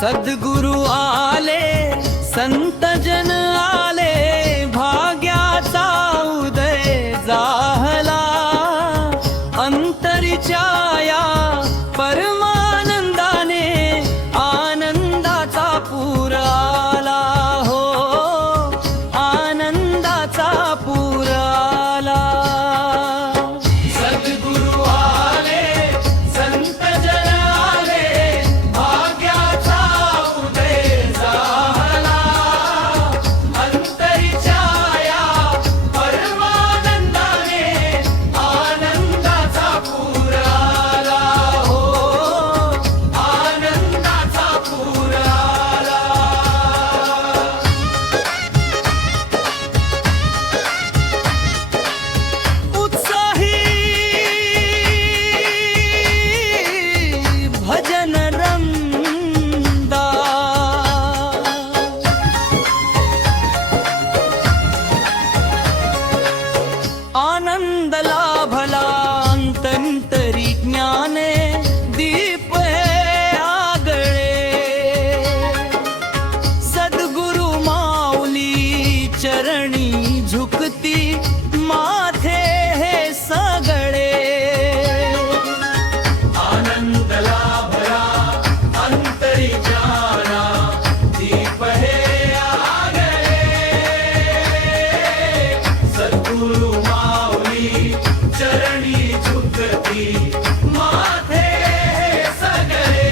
सद्गुरु आले, संत जन आले, भाग्याचा उदय जाहला, अंतरिचाया परमानंदाने आनंदाचा पूर आला हो, आनंदाचा पूर आला। सद्गुरु आले, संत जन आले, भाग्याचा उदय झाला, अंतरिचाया परमानंदाने आनंदाचा पूर आला हो, आनंदाचा पूर आला। उत्साही भजन रंदा, आनंद लाभला अंतंतरी ज्ञाने, दीप हे आगळे, सद्गुरु माऊली चरणी झुकती, माथे हे सगळे। आनंद लाभला अंतरी ज्ञाना, दीप हे आगळे, सद्गुरु माऊली चरणी झुकती, माथे हे सगळे।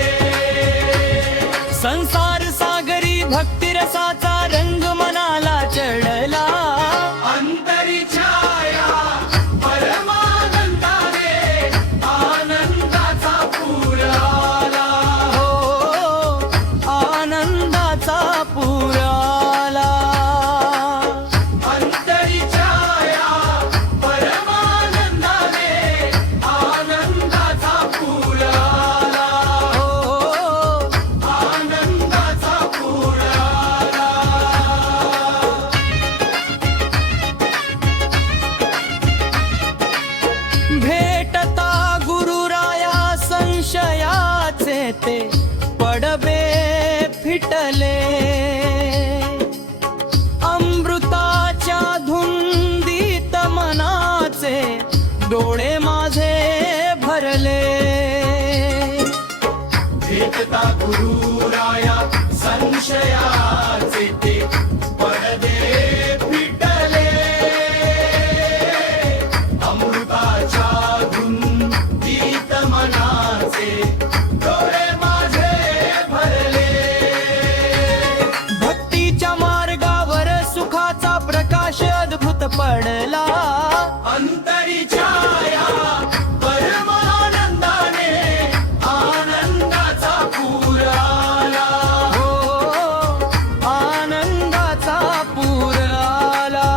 संसार सागरी भक्तिरसाचा रंग मनाला चढला, अंतरिछाया परमानंदाने आनंदाचा पूर आला हो, आनंदाचा पूर आला। अंतरिछाया परमानंदाने आनंदाचा पूर आला हो, आनंदाचा पूर आला। भेटता गुरुराया संशयाचे ते पडबे फिटले, अमृताच्या धुंदीत मनाचे डोळे माझे भरले। भेटता गुरुराया संशयाचे ते पडदे फिटले, अमृताच्या धुंदीत मनाचे डोळे माझे भरले। भक्तीच्या मार्गावर सुखाचा प्रकाश अद्भुत पडला, अंतरिछाया परमानंदाने आनंदाचा पूर आला हो, आनंदाचा पूर आला।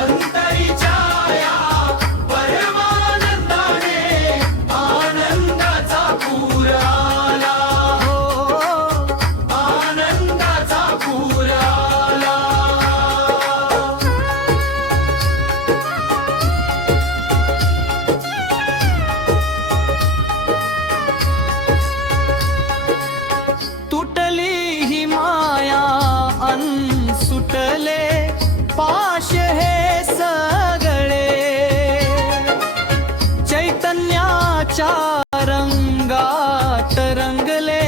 अंतरिछाया परमानंदाने आनंदाचा पूर आला हो, आनंदाचा पूर आला। तुटली ही माया अन सुटले पाश हे सगळे, चैतन्याच्या रंगात रंगले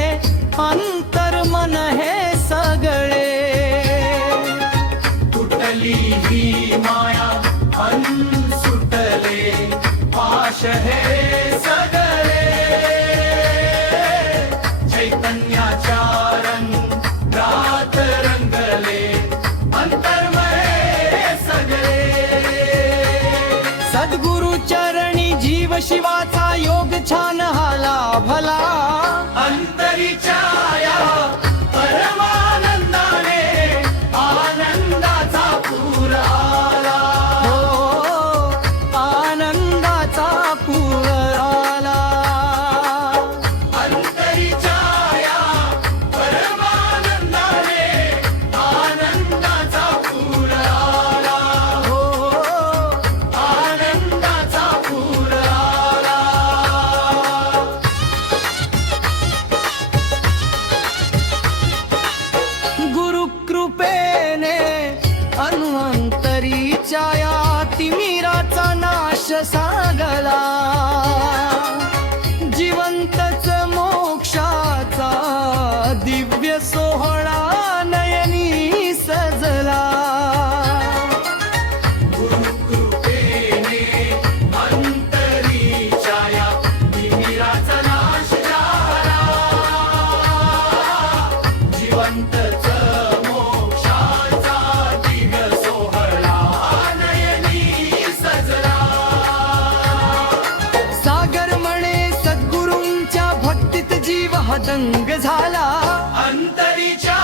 अंतर्मन हे सगळे। तुटली ही माया अन सुटले पाश हे सगळे, चैतन्याच्या रंगात रंगले अंतर्मन हे सगळे। सद्गुरु चरणी जीव शिवाचा योग छान हा लाभला, अंतरिछाया परमानंदाने आनंदाचा पूर आला हो, आनंदाचा पूर आला। अंतरिछाया परमानंदाने आनंदाचा पूर आला हो, आनंदाचा पूर आला। दिव्य सोहळा नयनी सजला. सागर म्हणे सद्गुरूंच्या भक्तीत जीव हा दंग झाला. अंतरीच्या